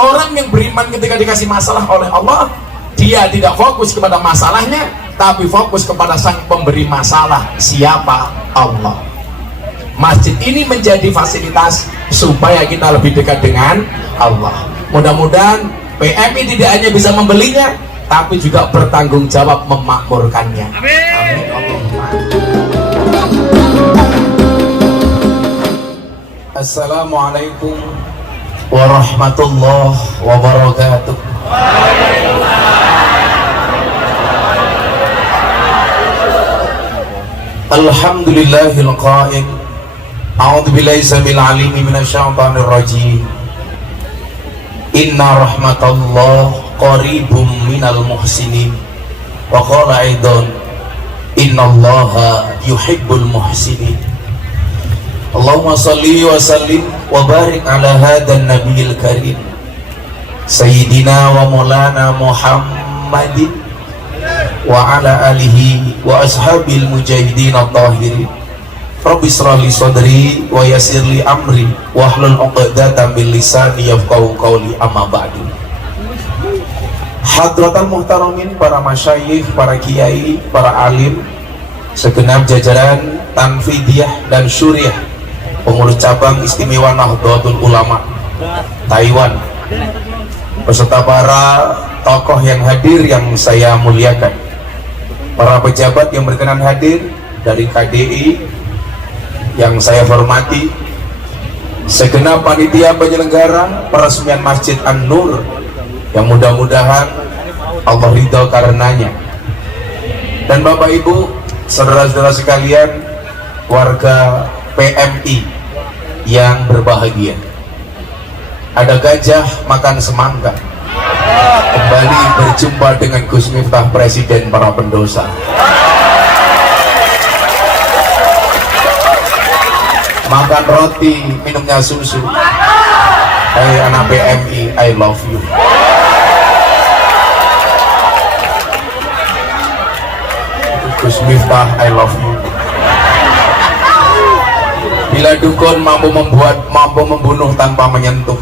Orang yang beriman ketika dikasih masalah oleh Allah, dia tidak fokus kepada masalahnya, tapi fokus kepada sang pemberi masalah, siapa? Allah. Masjid ini menjadi fasilitas supaya kita lebih dekat dengan Allah. Mudah-mudahan PMI tidak hanya bisa membelinya, tapi juga bertanggung jawab memakmurkannya. Amin. Assalamualaikum warahmatullahi wabarakatuh. Alhamdulillahil qail. A'udzu billahi samil alim minasyaitonir rajim. Inna rahmatallahi qaribum minal muhsinin. Wa qala aidan innallaha yuhibbul muhsinin. Allahumma salli wa sallim wa barik ala hadan nabiyil karim Sayyidina wa maulana Muhammadin wa ala alihi wa ashabil mujahidin at-tahirin. Rabbi israh li sadri wa yassir li amri wa hlul 'uqdatam min lisani yafqahu qawli, amma ba'du. Hadratal muhtaramin, para masyayikh, para kiai, para alim, segenap jajaran Tanfidiyah dan Syuriah, pengurus cabang istimewa Nahdlatul Ulama Taiwan, beserta para tokoh yang hadir yang saya muliakan, para pejabat yang berkenan hadir dari KDI yang saya hormati, segenap panitia penyelenggara peresmian Masjid An-Nur yang mudah-mudahan Allah ridho karenanya, dan Bapak Ibu, saudara-saudara sekalian, warga PMI yang berbahagia. Ada gajah makan semangka. Kembali berjumpa dengan Gus Miftah, Presiden para pendosa. Makan roti, minumnya susu. Hai anak PMI, I love you. Gus Miftah, I love you. Bila dukun mampu membunuh tanpa menyentuh,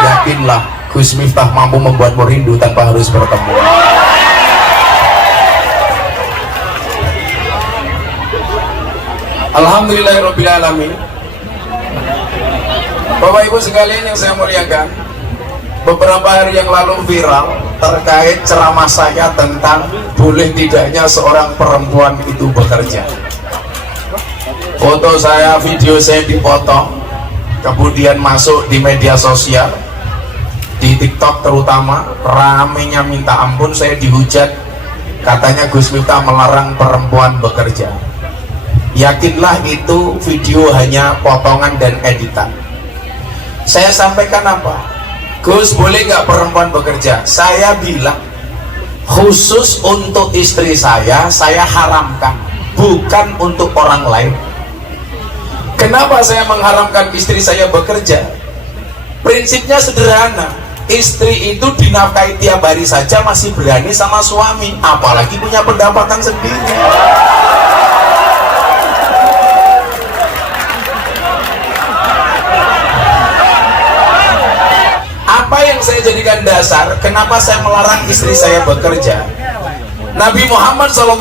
yakinlah Gus Miftah mampu membuatmu rindu tanpa harus bertemu. Alhamdulillahirabbil alamin. Bapak Ibu sekalian yang saya muliakan, beberapa hari yang lalu viral terkait ceramah saya tentang boleh tidaknya seorang perempuan itu bekerja. Foto saya, video saya dipotong, kemudian masuk di media sosial, di TikTok terutama, ramenya minta ampun. Saya dihujat, katanya Gus Miftah melarang perempuan bekerja. Yakinlah itu video hanya potongan dan editan. Saya sampaikan apa? Gus, boleh nggak perempuan bekerja? Saya bilang khusus untuk istri saya haramkan, bukan untuk orang lain. Kenapa saya mengharamkan istri saya bekerja? Prinsipnya sederhana, istri itu dinafkahi tiap hari saja masih berani sama suami, apalagi punya pendapatan sendiri. Apa yang saya jadikan dasar kenapa saya melarang istri saya bekerja? Nabi Muhammad SAW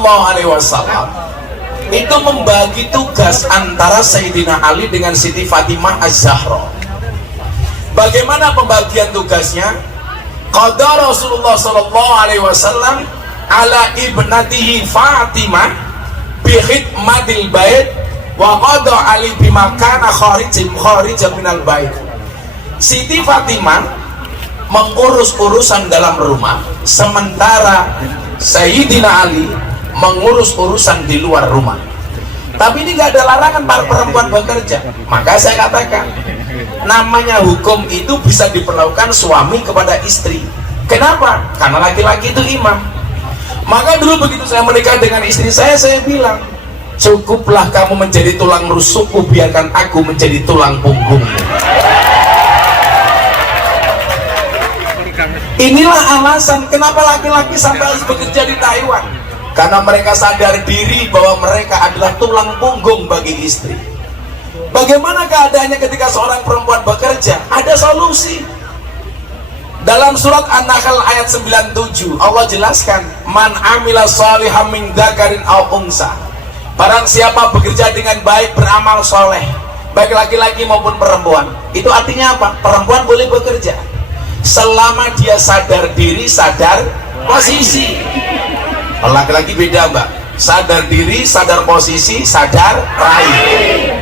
itu membagi tugas antara Sayyidina Ali dengan Siti Fatimah Az-Zahra. Bagaimana pembagian tugasnya? Qada Rasulullah SAW ala ibnatihi Fatimah bi khidmatil bait wa qada Ali bima kana kharijan minal bait. Siti Fatimah mengurus urusan dalam rumah, sementara Sayyidina Ali mengurus urusan di luar rumah. Tapi ini gak ada larangan para perempuan bekerja. Maka saya katakan, namanya hukum itu bisa diperlakukan suami kepada istri. Kenapa? Karena laki-laki itu imam. Maka dulu begitu saya menikah dengan istri saya bilang, cukuplah kamu menjadi tulang rusukku, biarkan aku menjadi tulang punggungmu. Inilah alasan kenapa laki-laki sampai harus bekerja di Taiwan, karena mereka sadar diri bahwa mereka adalah tulang punggung bagi istri. Bagaimana keadaannya ketika seorang perempuan bekerja? Ada solusi. Dalam surat An-Nahl ayat 97 Allah jelaskan, man amila shalihan min dzakarin aw unsa, barang siapa bekerja dengan baik, beramal soleh, baik laki-laki maupun perempuan. Itu artinya apa? Perempuan boleh bekerja selama dia sadar diri, sadar posisi. Laki-laki beda mbak, sadar diri, sadar posisi, sadar raih.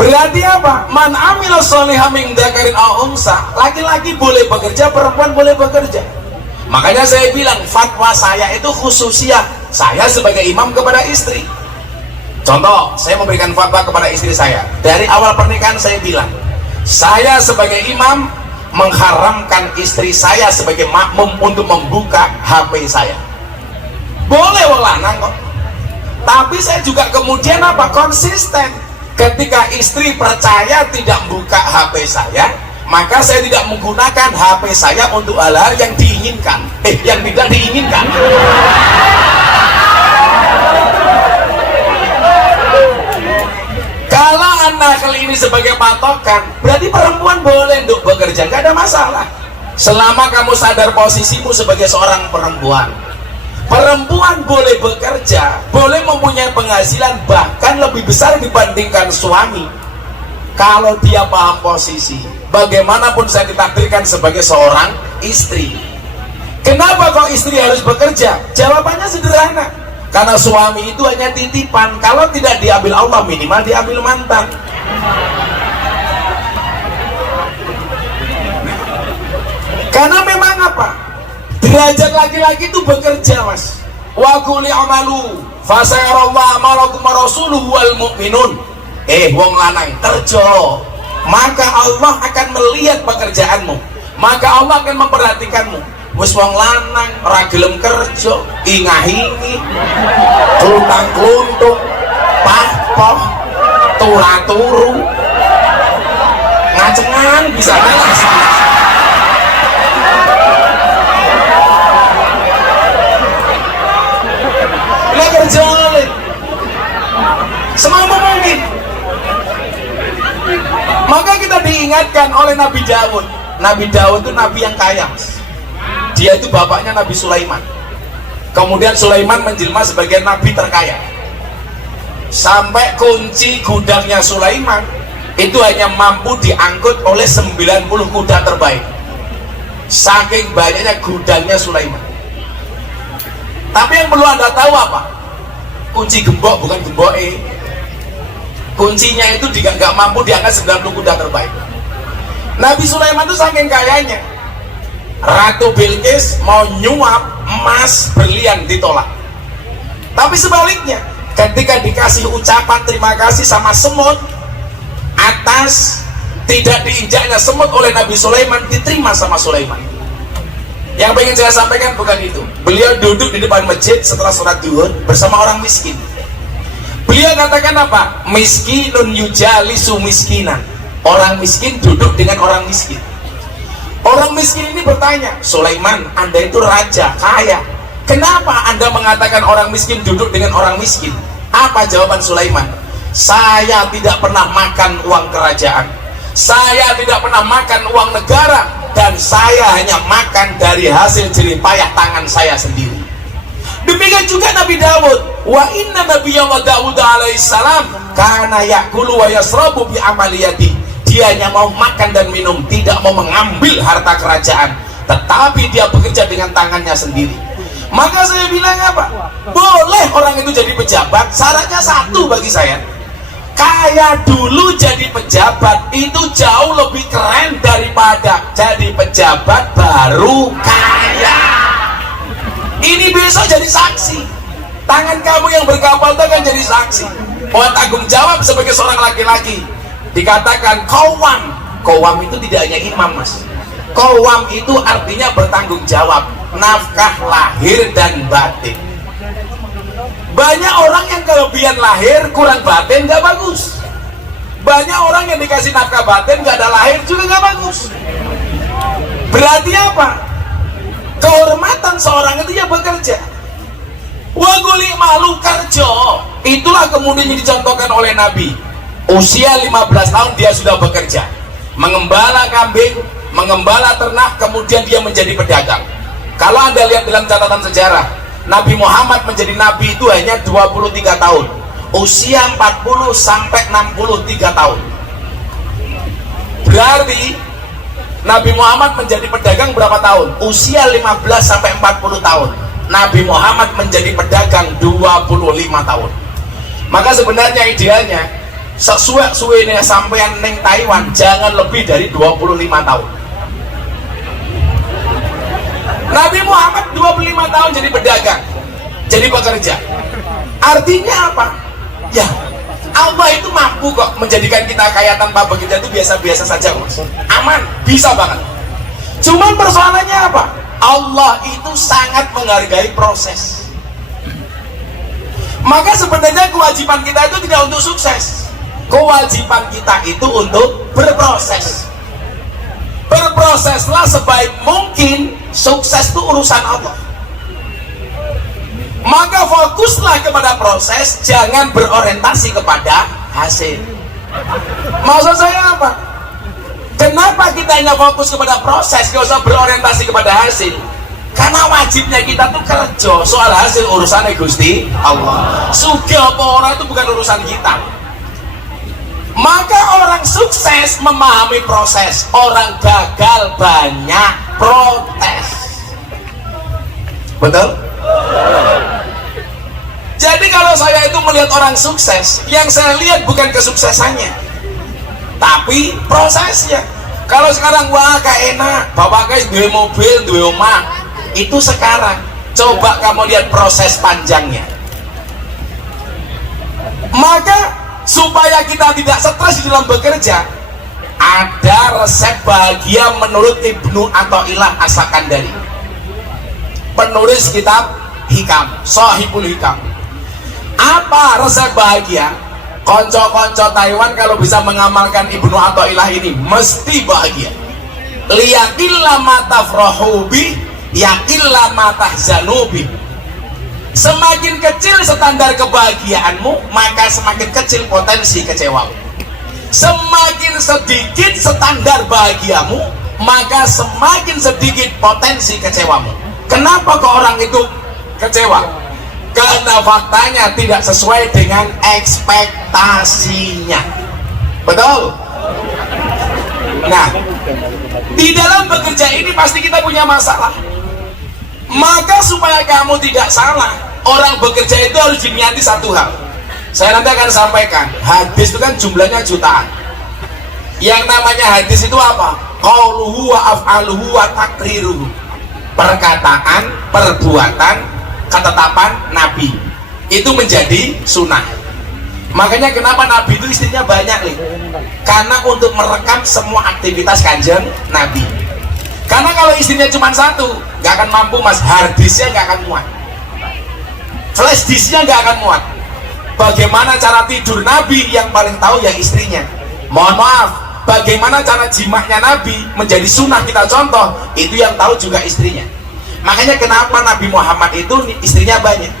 Berarti apa? Man amila sholihan min dzakarin aw unsa, laki-laki boleh bekerja, perempuan boleh bekerja. Makanya saya bilang fatwa saya itu khususiyah saya sebagai imam kepada istri. Contoh, saya memberikan fatwa kepada istri saya. Dari awal pernikahan saya bilang, saya sebagai imam mengharamkan istri saya sebagai makmum untuk membuka HP saya. Boleh wong lanang kok. Tapi saya juga kemudian apa? Konsisten. Ketika istri percaya tidak buka HP saya, maka saya tidak menggunakan HP saya untuk hal-hal yang diinginkan, yang tidak diinginkan. Kalau An-Nahl ini sebagai patokan, berarti perempuan boleh untuk bekerja, nggak ada masalah. Selama kamu sadar posisimu sebagai seorang perempuan. Perempuan boleh bekerja, boleh mempunyai penghasilan bahkan lebih besar dibandingkan suami kalau dia paham posisi. Bagaimanapun saya ditakdirkan sebagai seorang istri. Kenapa kok istri harus bekerja? Jawabannya sederhana, karena suami itu hanya titipan. Kalau tidak diambil Allah, minimal diambil mantan. Karena memang apa? Derajat laki-laki itu bekerja, mas. Wa quli amalu fasayarallahu amalakum rasuluhu wal mu'minun. Wong lanang kerja, maka Allah akan melihat pekerjaanmu, maka Allah akan memperhatikanmu. Wis wong lanang ora gelem kerja, ingah-ingi, kluntang-kluntung, pah-pah, turu-turu, ngacengan bisa jelas. Kerja semampu mungkin. Maka kita diingatkan oleh Nabi Daud. Nabi Daud itu nabi yang kaya, mas. Dia itu bapaknya Nabi Sulaiman. Kemudian Sulaiman menjelma sebagai nabi terkaya. Sampai kunci gudangnya Sulaiman itu hanya mampu diangkut oleh 90 kuda terbaik. Saking banyaknya gudangnya Sulaiman. Tapi yang perlu Anda tahu apa? Kunci gembok bukan gembok kuncinya itu nggak mampu diangkat 90 kuda terbaik. Nabi Sulaiman itu saking kayanya, Ratu Bilqis mau nyuap emas berlian ditolak. Tapi sebaliknya, ketika dikasih ucapan terima kasih sama semut atas tidak diinjaknya semut oleh Nabi Sulaiman, diterima sama Sulaiman. Yang pengen saya sampaikan bukan itu. Beliau duduk di depan masjid setelah sholat zuhur bersama orang miskin. Beliau katakan apa? Miskinun yujalisu miskinan. Orang miskin duduk dengan orang miskin. Orang miskin ini bertanya, Sulaiman, Anda itu raja, kaya. Kenapa Anda mengatakan orang miskin duduk dengan orang miskin? Apa jawaban Sulaiman? Saya tidak pernah makan uang kerajaan. Saya tidak pernah makan uang negara. Dan saya hanya makan dari hasil jerih payah tangan saya sendiri. Demikian juga Nabi Daud. Wa inna nabiyya Daud alaihissalam kana ya'kulu wa yasrabu bi amaliyati. Dia hanya mau makan dan minum, tidak mau mengambil harta kerajaan, tetapi dia bekerja dengan tangannya sendiri. Maka saya bilang apa? Boleh orang itu jadi pejabat, syaratnya satu bagi saya. Kaya dulu jadi pejabat itu jauh lebih keren daripada jadi pejabat baru kaya. Ini besok jadi saksi. Tangan kamu yang berkapal itu akan jadi saksi. Oh, tanggung jawab sebagai seorang laki-laki. Dikatakan qawwam. Qawwam itu tidak hanya imam, mas. Qawwam itu artinya bertanggung jawab, nafkah lahir dan batin. Banyak orang yang kelebihan lahir kurang batin gak bagus. Banyak orang yang dikasih nafkah batin gak ada lahir juga gak bagus. Berarti apa? Kehormatan seorang itu ya bekerja. Wa quli malu kerja. Itulah kemudian yang dicontohkan oleh Nabi. Usia 15 tahun dia sudah bekerja, mengembala kambing, mengembala ternak, kemudian dia menjadi pedagang. Kalau Anda lihat dalam catatan sejarah, Nabi Muhammad menjadi nabi itu hanya 23 tahun, usia 40 sampai 63 tahun. Berarti Nabi Muhammad menjadi pedagang berapa tahun? Usia 15 sampai 40 tahun. Nabi Muhammad menjadi pedagang 25 tahun. Maka sebenarnya idealnya sesuai suwene sampean neng Taiwan jangan lebih dari 25 tahun. Nabi Muhammad 25 tahun jadi pedagang, jadi pekerja. Artinya apa? Ya, Allah itu mampu kok menjadikan kita kaya tanpa bekerja, itu biasa-biasa saja, Mas. Aman, bisa banget. Cuman persoalannya apa? Allah itu sangat menghargai proses. Maka sebenarnya kewajiban kita itu tidak untuk sukses. Kewajiban kita itu untuk berproses. Berproseslah sebaik mungkin, sukses itu urusan Allah. Maka fokuslah kepada proses, jangan berorientasi kepada hasil. Maksud saya apa? Kenapa kita hanya fokus kepada proses, gak usah berorientasi kepada hasil? Karena wajibnya kita tuh kerja, soal hasil urusannya Gusti Allah. Sugih apa orang itu bukan urusan kita. Maka orang sukses memahami proses, orang gagal banyak protes. Betul? Jadi kalau saya itu melihat orang sukses, yang saya lihat bukan kesuksesannya, tapi prosesnya. Kalau sekarang wah kayak enak, bapak guys dua mobil, dua rumah, itu sekarang. Coba kamu lihat proses panjangnya. Maka supaya kita tidak stres di dalam bekerja, ada resep bahagia menurut Ibnu Athaillah As-Sakandari, penulis kitab Hikam, Shahihul Hikam. Apa resep bahagia? Konco-konco Taiwan kalau bisa mengamalkan Ibnu Athaillah ini mesti bahagia. Liyaqilla ma tafrahu bi, yaqilla ma tahzanu bi. Semakin kecil standar kebahagiaanmu, maka semakin kecil potensi kecewamu. Semakin sedikit standar bahagiamu, maka semakin sedikit potensi kecewamu. Kenapa kok orang itu kecewa? Karena faktanya tidak sesuai dengan ekspektasinya. Betul? Nah, di dalam bekerja ini pasti kita punya masalah. Maka supaya kamu tidak salah, orang bekerja itu harus diniati satu hal. Saya nanti akan sampaikan, hadis itu kan jumlahnya jutaan. Yang namanya hadis itu apa? Qauluhu wa af'aluhu wa takriruhu. Perkataan, perbuatan, ketetapan Nabi itu menjadi sunnah. Makanya kenapa Nabi itu istrinya banyak nih? Karena untuk merekam semua aktivitas kanjeng Nabi. Karena kalau istrinya cuma satu, nggak akan mampu, Mas. Hard disknya nggak akan muat, flash disknya nggak akan muat. Bagaimana cara tidur Nabi, yang paling tahu ya istrinya. Mohon maaf, bagaimana cara jimaknya Nabi menjadi sunnah kita contoh, itu yang tahu juga istrinya. Makanya kenapa Nabi Muhammad itu istrinya banyak.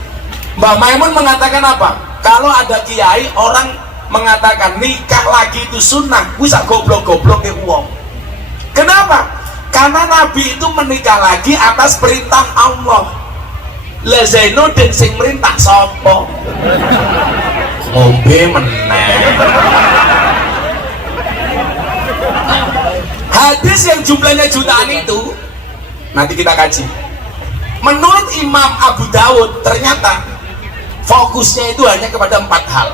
Mbah Maimun mengatakan apa? Kalau ada kiai, orang mengatakan nikah lagi itu sunnah, bisa goblok-goblok ke uang. Kenapa? Karena Nabi itu menikah lagi atas perintah Allah. Lah Zainuddin sing merintah sopo? Ngombe meneh. Hadis yang jumlahnya jutaan itu nanti kita kaji. Menurut Imam Abu Dawud, ternyata fokusnya itu hanya kepada 4 hal.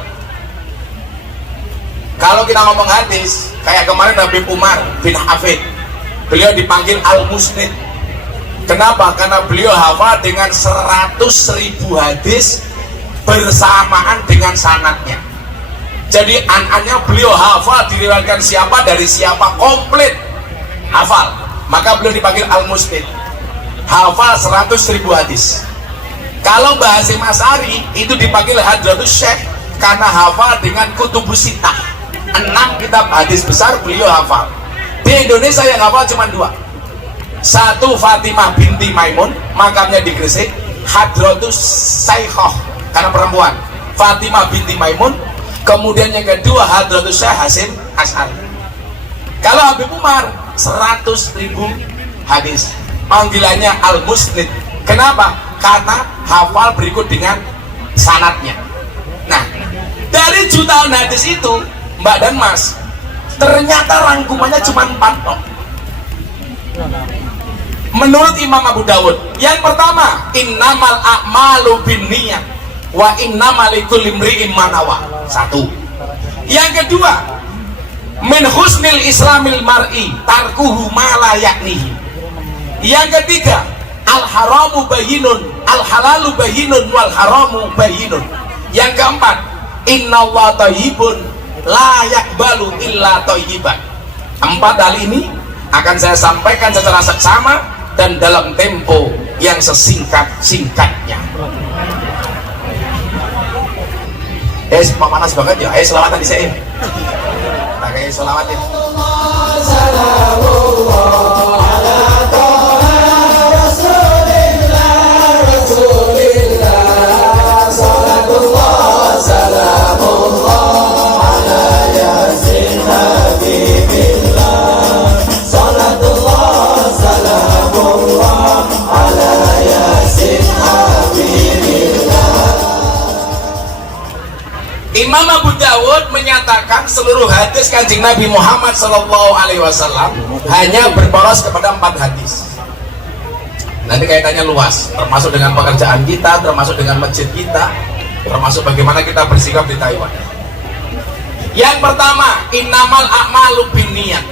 Kalau kita ngomong hadis, kayak kemarin Nabi Umar bin Hafid, beliau dipanggil Al-Musnid. Kenapa? Karena beliau hafal dengan 100.000 hadis bersamaan dengan sanadnya. Jadi an-annya beliau hafal, diriwayatkan siapa dari siapa, komplit hafal. Maka beliau dipanggil Al-Musnid, hafal 100.000 hadis. Kalau Mbah Hasyim Asy'ari itu dipanggil Hadratus Syekh karena hafal dengan Kutubus Sittah, 6 kitab hadis besar beliau hafal. Di Indonesia yang hafal cuma 2. Satu Fatimah binti Maimun, makamnya di Gresik, Hadratus Syekhah karena perempuan, Fatimah binti Maimun. Kemudian yang kedua Hadratus Syekh Hasyim Asy'ari. Kalau Habib Umar 100.000 hadis. Panggilannya Al-Musnid. Kenapa? Karena hafal berikut dengan sanadnya. Nah, dari jutaan hadis itu, Mbak dan Mas, ternyata rangkumannya cuma 4 tok. Menurut Imam Abu Dawud, yang pertama, innamal a'malu binniyat wa innamal likulli imri'in ma nawa. 1. Yang kedua, min husnil islamil mar'i tarkuhu ma la yaknihi. Yang ketiga, al haramu bayyinun, al halalu bayyinun, wal haramu bayyinun. Yang keempat, innallaha thayyibun la yaqbalu illa thayyiban. 4 hal ini akan saya sampaikan secara seksama dan dalam tempo yang sesingkat-singkatnya. Panas banget ya. Ayo selawatan di saya. Pakai selawat ya. Imam Abu Dawud menyatakan seluruh hadis Kanjeng Nabi Muhammad SAW hanya berporos kepada 4 hadis. Nanti kaitannya luas, termasuk dengan pekerjaan kita, termasuk dengan masjid kita, termasuk bagaimana kita bersikap di Taiwan. Yang pertama, innamal a'malu binniyat.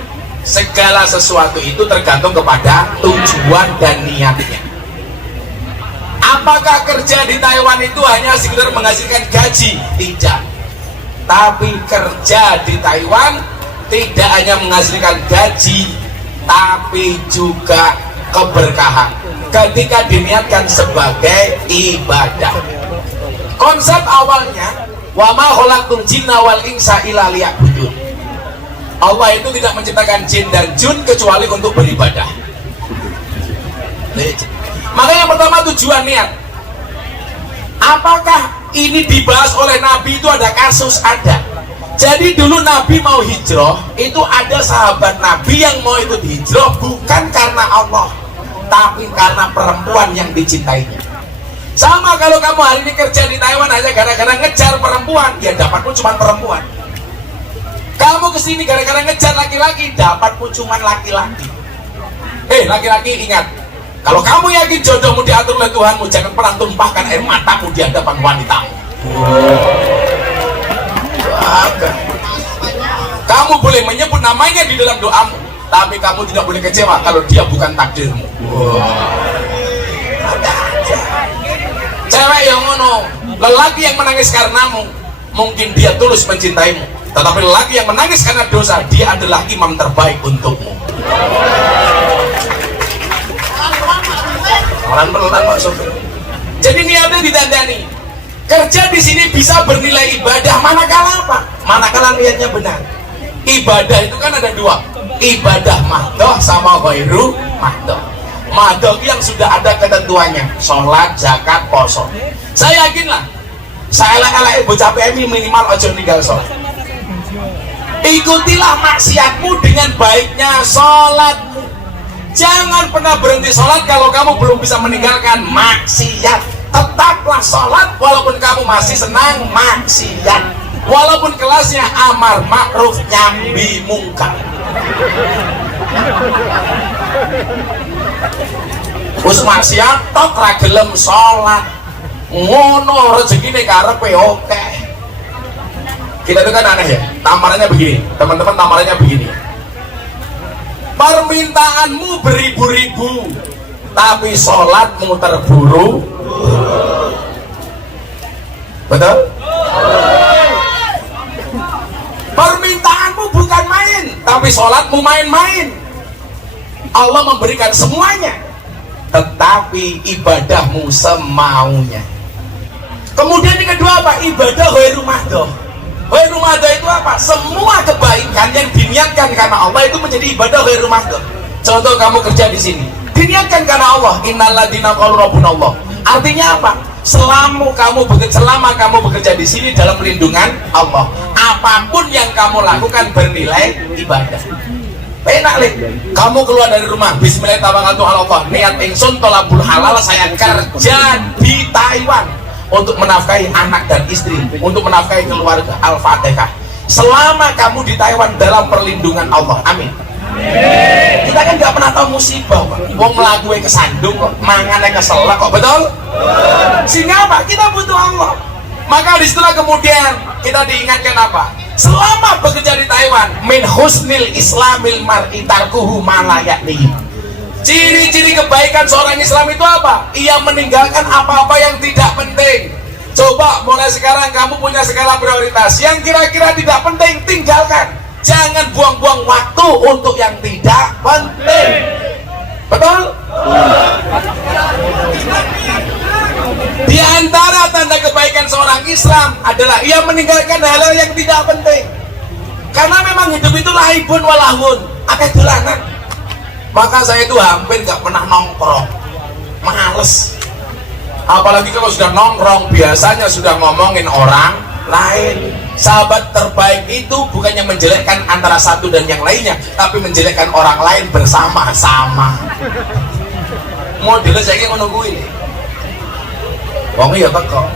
Segala sesuatu itu tergantung kepada tujuan dan niatnya. Apakah kerja di Taiwan itu hanya sekedar menghasilkan gaji? Tidak. Tapi kerja di Taiwan tidak hanya menghasilkan gaji, tapi juga keberkahan ketika diniatkan sebagai ibadah. Konsep awalnya, wa ma khalaqtul jinna wal insa illa liya'budun. Allah itu tidak menciptakan jin dan jun kecuali untuk beribadah. Makanya yang pertama, tujuan niat. Apakah ini dibahas oleh Nabi? Itu ada kasus, ada. Jadi dulu Nabi mau hijrah, itu ada sahabat Nabi yang mau ikut hijrah bukan karena Allah, tapi karena perempuan yang dicintainya. Sama kalau kamu hari ini kerja di Taiwan hanya gara-gara ngejar perempuan, ya dapatmu cuma perempuan. Kamu kesini gara-gara ngejar laki-laki, dapatmu cuma laki-laki. Laki-laki, ingat, kalau kamu yakin jodohmu diatur oleh Tuhanmu, jangan pernah tumpahkan air matamu di hadapan wanitamu. Kamu boleh menyebut namanya di dalam doamu, tapi kamu tidak boleh kecewa kalau dia bukan takdirmu. Ada aja cewek yang ngono, lelaki yang menangis karenamu, mungkin dia tulus mencintaimu, tetapi lelaki yang menangis karena dosa, dia adalah imam terbaik untukmu. Pelan-pelan Pak Sofir. Jadi niatnya ditandani. Kerja di sini bisa bernilai ibadah manakala apa? Manakala niatnya benar. Ibadah itu kan ada 2. Ibadah mahdoh sama ghairu mahdoh. Mahdoh yang sudah ada ketentuannya, sholat, zakat, poso. Saya yakinlah, saya elek-elek bocah PMI minimal ojo ninggal sholat. Ikutilah maksiatmu dengan baiknya sholatmu. Jangan pernah berhenti sholat kalau kamu belum bisa meninggalkan maksiat. Tetaplah sholat walaupun kamu masih senang maksiat, walaupun kelasnya amar ma'ruf nyambi mungkar. Us maksiat tok ra gelem sholat, ngono rezekine karepe oke. Kita itu kan aneh ya, tamarannya begini teman-teman, tamarannya begini. Permintaanmu beribu-ribu, tapi sholatmu terburu. Betul? Permintaanmu bukan main, tapi sholatmu main-main. Allah memberikan semuanya, tetapi ibadahmu semaunya. Kemudian yang kedua apa? Ibadah ghairu mahdoh. Ghairu mahdoh itu apa? Semua kebaikan yang diniatkan karena Allah itu menjadi ibadah ghairu mahdoh. Contoh kamu kerja di sini, diniatkan karena Allah. Innalladzina qalu rabbunallah. Artinya apa? Selama kamu bekerja di sini dalam lindungan Allah, apapun yang kamu lakukan bernilai ibadah. Enak lih, kamu keluar dari rumah bismillahirrahmanirrahim, niat ingsun tolabul halal, saya kerja di Taiwan untuk menafkahi anak dan istri, untuk menafkahi keluarga. Al-Fatihah. Selama kamu di Taiwan dalam perlindungan Allah, amin. Kita kan nggak pernah tahu musibah, Pak. Wong melakukan kesandung kok, mangannya keselak kok, betul? Sehingga apa? Kita butuh Allah. Maka disitulah kemudian kita diingatkan apa? Selama bekerja di Taiwan, min husnil islamil mar'i tarkuhu ma la ya'nihi. Ciri-ciri kebaikan seorang Islam itu apa? Ia meninggalkan apa-apa yang tidak penting. Coba mulai sekarang kamu punya skala prioritas. Yang kira-kira tidak penting, tinggalkan. Jangan buang-buang waktu untuk yang tidak penting. Betul? Di antara tanda kebaikan seorang Islam adalah ia meninggalkan hal-hal yang tidak penting. Karena memang hidup itu lahibun walahun, akeh dolanan. Maka saya itu hampir gak pernah nongkrong, males. Apalagi kalau sudah nongkrong, biasanya sudah ngomongin orang lain. Sahabat terbaik itu bukannya menjelekkan antara satu dan yang lainnya, tapi menjelekkan orang lain bersama-sama. Modelnya saya ingin menungguin. Wong iya teko.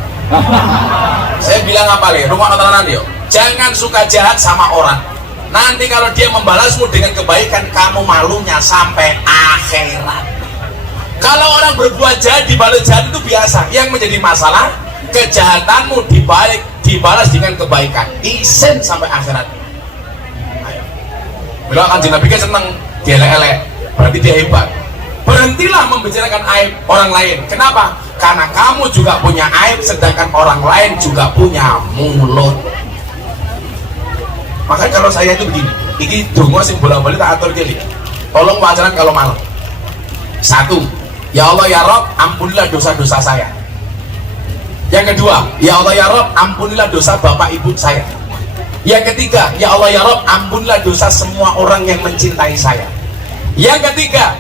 Saya bilang apa nih? Rumah nontonan yuk. Jangan suka jahat sama orang. Nanti kalau dia membalasmu dengan kebaikan, kamu malunya sampai akhirat. Kalau orang berbuat jahat dibalas jahat itu biasa. Yang menjadi masalah kejahatanmu dibalas dengan kebaikan. Isen sampai akhirat. Bila kan Nabi kan seneng dielek-elek, berarti dia hebat. Berhentilah membicarakan aib orang lain. Kenapa? Karena kamu juga punya aib, sedangkan orang lain juga punya mulut. Makanya kalau saya itu begini, ini dongo sing bola-bali tak atur gini. Tolong wajaran kalau malam. Satu, ya Allah ya Rob, ampunilah dosa-dosa saya. Yang kedua, ya Allah ya Rob, ampunilah dosa bapak ibu saya. Yang ketiga, ya Allah ya Rob, ampunilah dosa semua orang yang mencintai saya. Yang ketiga,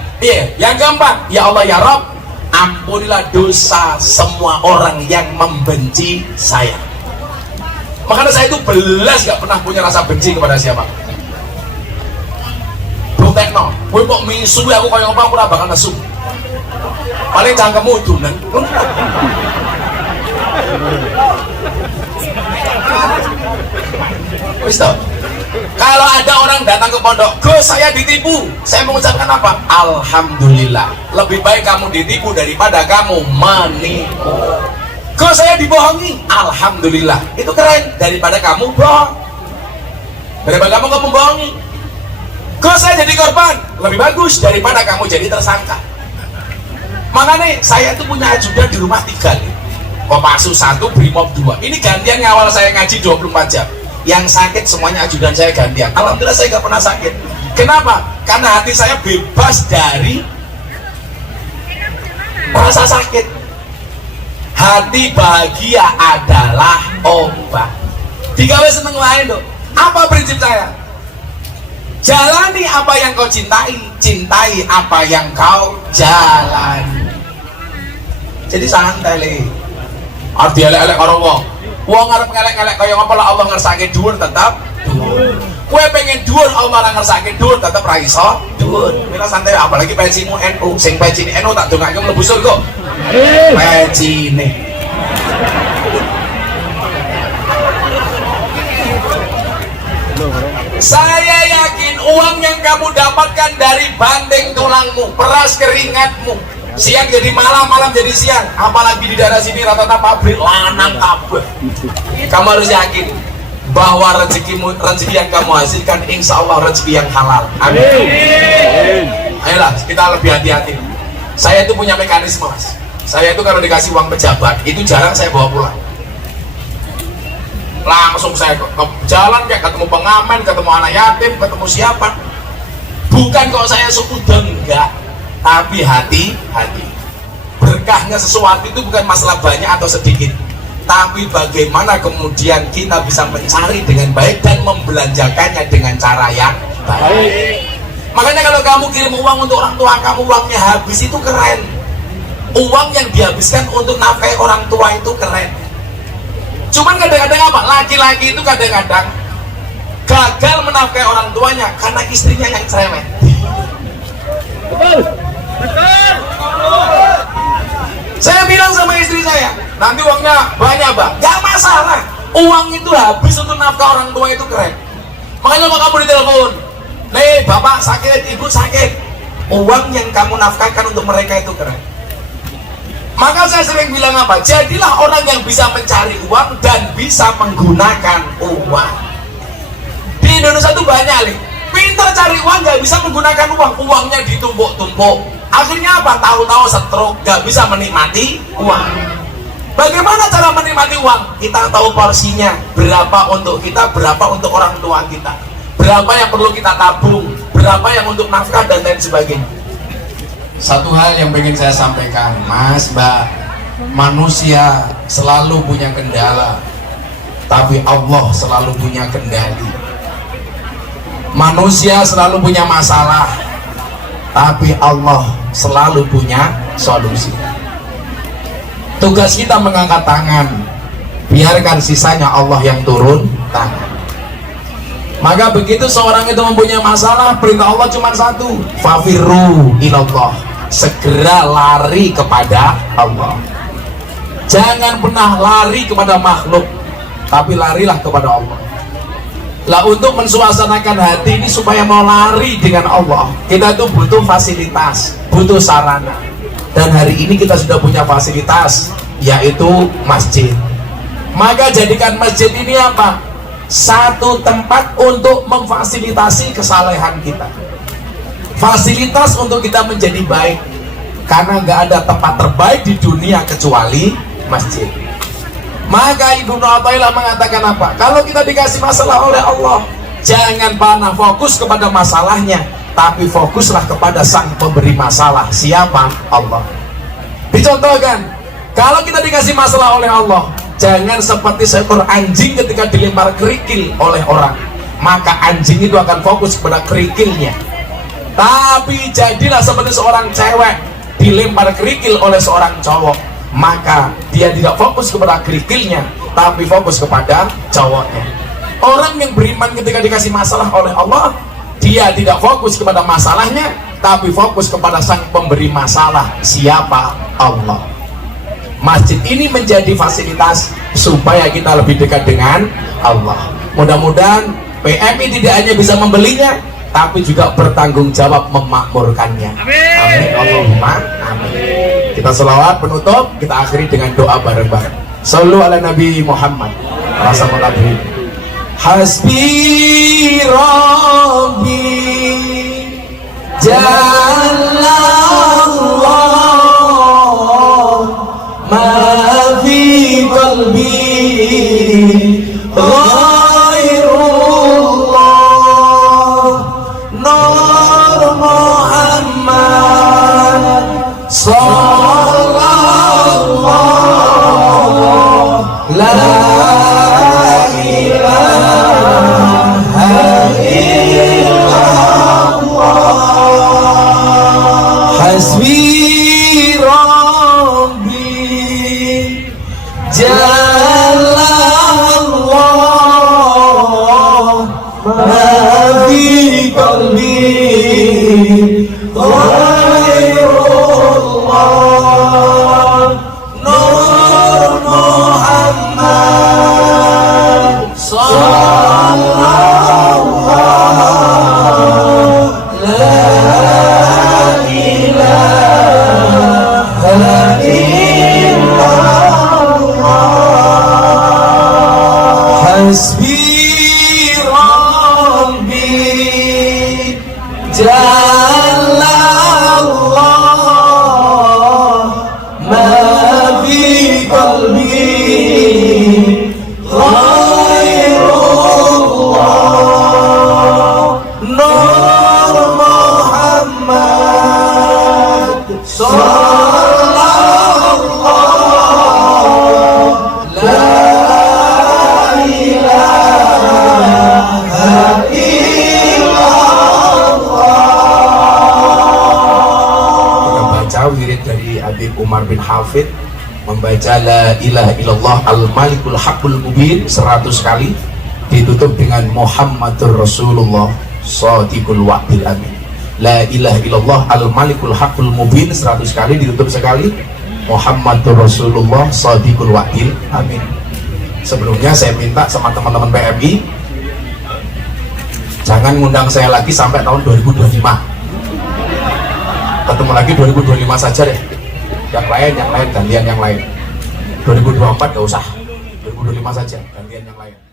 yang keempat, ya Allah ya Rob, ampunilah dosa semua orang yang membenci saya. Makanya saya itu belas gak pernah punya rasa benci kepada siapa. Buktekno, gue kok misuhi aku kaya apa, aku ora bakal nesu. Paling cangkemmu dunen. Wis toh. Kalau ada orang datang ke pondok, Gus saya ditipu, saya mengucapkan apa? Alhamdulillah. Lebih baik kamu ditipu daripada kamu menipu. Gus saya dibohongi, alhamdulillah. Itu keren daripada kamu bohong. Daripada kamu membohongi. Gus saya jadi korban, lebih bagus daripada kamu jadi tersangka. Makanya saya itu punya ajudan di rumah 3 nih. Kopassus 1, Brimob 2. Ini gantian ngawal saya ngaji 24 jam. Yang sakit semuanya ajudan saya gantian. Alhamdulillah saya gak pernah sakit. Kenapa? Karena hati saya bebas dari rasa sakit. Hati bahagia adalah obat. Digawe seneng lain dong. Apa prinsip saya? Jalani apa yang kau cintai, cintai apa yang kau jalani. Jadi santai le. Arti elek-elek karo wong. Wong arep ngelek-ngelek kaya ngapa lah Allah ngersake dhuwur tetap dhuwur. Kowe pengen dhuwur Allah ora ngersake dhuwur tetep ra iso dhuwur. Mila santai apalagi pensimu NU, sing pensine NU tak dongake mlebu surga. Pensine. Saya yakin uang yang kamu dapatkan dari banting tulangmu, peras keringatmu, siang jadi malam, malam jadi siang, apalagi di daerah sini rata-rata pabrik lanang kabeh. Kamu harus yakin bahwa rezeki yang kamu hasilkan insya Allah rezeki yang halal. Amin. Ayolah kita lebih hati-hati. Saya itu punya mekanisme mas. Saya itu kalau dikasih uang pejabat itu jarang saya bawa pulang. Langsung saya ke jalan kayak ketemu pengamen, ketemu anak yatim, ketemu siapa. Bukan kok saya sukudon, enggak, tapi hati-hati. Berkahnya sesuatu itu bukan masalah banyak atau sedikit, tapi bagaimana kemudian kita bisa mencari dengan baik dan membelanjakannya dengan cara yang baik. Makanya kalau kamu kirim uang untuk orang tua kamu, uangnya habis, itu keren. Uang yang dihabiskan untuk nafkahi orang tua itu keren. Cuman kadang-kadang apa? Laki-laki itu kadang-kadang gagal menafkahi orang tuanya karena istrinya yang cerewet. Saya bilang sama istri saya, nanti uangnya banyak Mbak, gak masalah, uang itu habis untuk nafkah orang tua itu keren. Makanya kalau kamu ditelepon, nih bapak sakit, ibu sakit, uang yang kamu nafkahkan untuk mereka itu keren. Maka saya sering bilang apa? Jadilah orang yang bisa mencari uang dan bisa menggunakan uang. Di Indonesia itu banyak nih, pintar cari uang gak bisa menggunakan uang, uangnya ditumpuk-tumpuk. Akhirnya apa? Tahu-tahu stroke, gak bisa menikmati uang. Bagaimana cara menikmati uang? Kita tahu porsinya, berapa untuk kita, berapa untuk orang tua kita, berapa yang perlu kita tabung, berapa yang untuk nafkah dan lain sebagainya. Satu hal yang ingin saya sampaikan, Mas, Mbak, manusia selalu punya kendala, tapi Allah selalu punya kendali. Manusia selalu punya masalah, tapi Allah selalu punya solusi. Tugas kita mengangkat tangan, biarkan sisanya Allah yang turun tangan. Maka begitu seorang itu mempunyai masalah, perintah Allah cuma satu, fafirru ilallah, segera lari kepada Allah. Jangan pernah lari kepada makhluk, tapi larilah kepada Allah. Lah untuk mensuasanakan hati ini supaya mau lari dengan Allah, kita tuh butuh fasilitas, butuh sarana. Dan hari ini kita sudah punya fasilitas, yaitu masjid. Maka jadikan masjid ini apa? Satu tempat untuk memfasilitasi kesalehan kita, fasilitas untuk kita menjadi baik. Karena nggak ada tempat terbaik di dunia kecuali masjid. Maka Ibnu Athaillah mengatakan apa? Kalau kita dikasih masalah oleh Allah, jangan pernah fokus kepada masalahnya, tapi fokuslah kepada sang pemberi masalah. Siapa? Allah. Dicontohkan, kalau kita dikasih masalah oleh Allah, jangan seperti seekor anjing ketika dilempar kerikil oleh orang, maka anjing itu akan fokus kepada kerikilnya. Tapi jadilah seperti seorang cewek dilempar kerikil oleh seorang cowok, maka dia tidak fokus kepada kerikilnya, tapi fokus kepada cowoknya. Orang yang beriman ketika dikasih masalah oleh Allah, dia tidak fokus kepada masalahnya, tapi fokus kepada sang pemberi masalah. Siapa? Allah. Masjid ini menjadi fasilitas supaya kita lebih dekat dengan Allah. Mudah-mudahan PMI tidak hanya bisa membelinya, tapi juga bertanggung jawab memakmurkannya. Amin. Amin. Allahumma amin. Kita selawat penutup, kita akhiri dengan doa bareng-bareng. Sallu ala Nabi Muhammad. Rasa menabri. Hasbi Rabbi Jallallah ma fi qalbi ghairullah Nur Muhammad sallallahu la Hasbi Rabbi Jallallah ma fi qalbi ghairullah Nur Muhammad sallallahu Hasbi Rabbi Jallallah ma fi qalbi ghairullah Nur Muhammad sallallahu la wirid dari Habib Umar bin Hafid, membaca la ilaha illallah al malikul haqqul mubin 100 kali, ditutup dengan Muhammadur Rasulullah Shadiqul Wa'dil Amin. La ilaha illallah al-malikul haqqul mubin 100 kali, ditutup sekali Muhammadur Rasulullah Shadiqul Wa'dil Amin. Sebelumnya saya minta sama teman-teman PMI jangan ngundang saya lagi sampai tahun 2025. Ketemu lagi 2025 saja deh. Yang lain gantian yang lain. 2024 gak usah. 2025 saja gantian yang lain.